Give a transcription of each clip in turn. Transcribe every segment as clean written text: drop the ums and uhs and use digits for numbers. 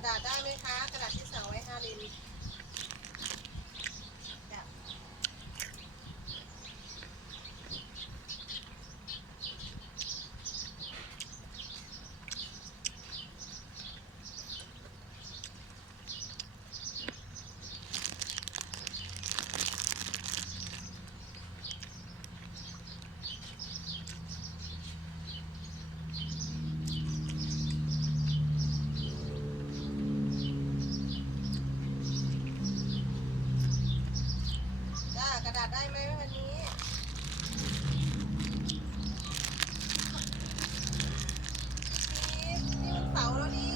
ระดาษได้ไหมคะกระดาษที่สั่งไว้5 ลิตรกระดาษได้ไหมวันนี้นี่วันเสาร์แล้วดิ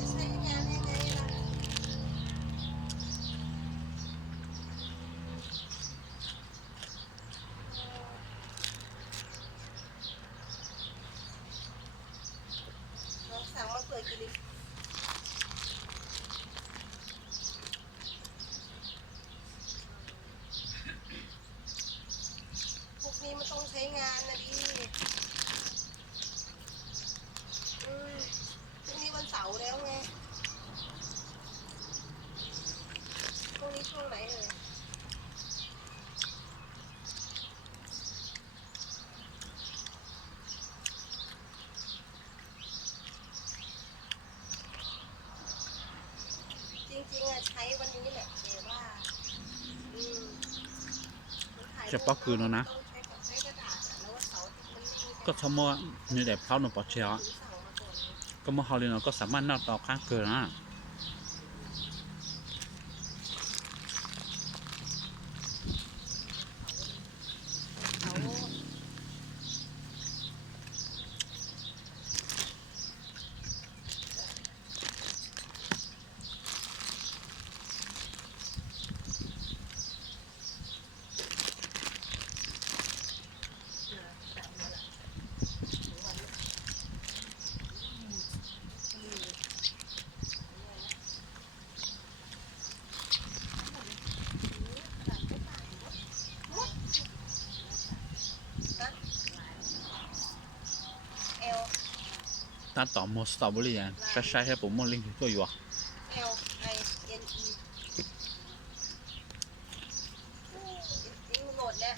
จะใช้งานยังไงล่ะน้องสั่งมาเปิดกี่ลิตรพวกนี้มันต้องใช้งานนะดิพรุ่งนี้วันเสาร์แล้วไงพรุ่งนี้ช่วงไหนเอ่ยจริงๆอะใช้วันนี้แหละแต่ว่าเฉพาะคืนแล้วนะก็ทำว่านี่แหละเพราะหนูปอเชียวก็มาเขาเรียนก็สามารถนอกต่อข้างเกินนะตาต่อมสตรอเบอรี่ใช้ให้ผมมอลิงตัวอยู่โหลดเนี่ย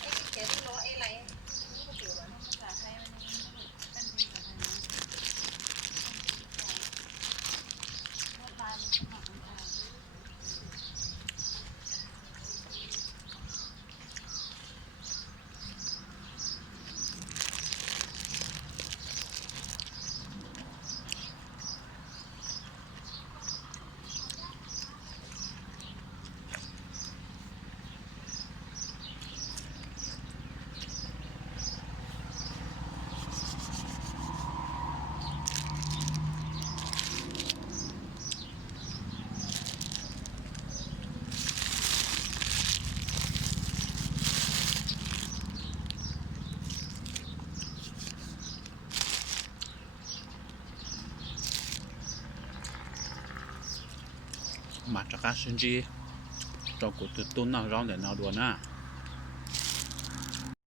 ไอ้เขียนที่โน้ตไอ้ไรนี่ก็เกี่ยวกับภาษาไทยมันเป็นภาษาไทยมาจากการสินจีเรากดตุ้นน่าร้องแต่น่าดูนะ